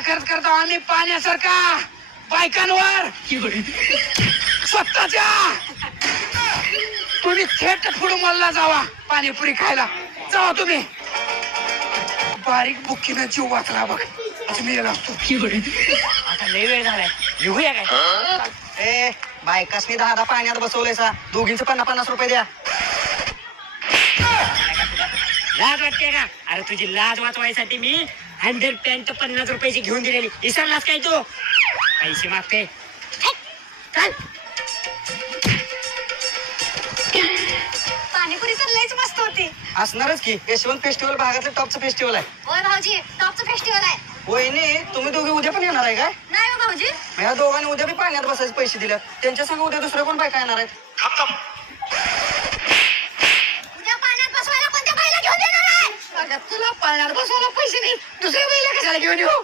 विचार करत करतो आम्ही पाण्यासारखा बायकांवर स्वतःच्या तुम्ही थेट फुडमलला जावा पाणीपुरी खायला जावा तुम्ही बारीक बुक्कीनं जीव वाचला बघ आज मी येणार असतो आता लय वेळ झालाय लिहूया काय ए बायकासनी 10 पाण्यात बसवलंय सा दोघींचे 50 रुपये द्या लाज वाटते का अरे तुझी लाज वाचवायसाठी मी 100 पॅन्ट 50 रुपयाची घेऊन दिलेली विसरलास काय तू पैसे मागते चल पाणीपुरी तर लयच मस्त होती असणारच की यशवंत फेस्टिवल भागातलं टॉपचं फेस्टिवल आहे होय भाऊजी टॉपचं फेस्टिवल आहे वहिनी तुम्ही दोघे उद्या पण येणार आहे काय नाही हो भाऊजी ह्या दोघांनी उद्या बी पाण्यात बसायचे पैसे दिले त्यांच्या संग उद्या दुसरे कोण बायका येणार आहेत उद्या पाण्यात बसवायला कोणत्या बाईला घेऊन येणार आहे तुला पाण्यात बसवायला पैसे नाही दुसऱ्या बाईला कशाला घेऊन येऊ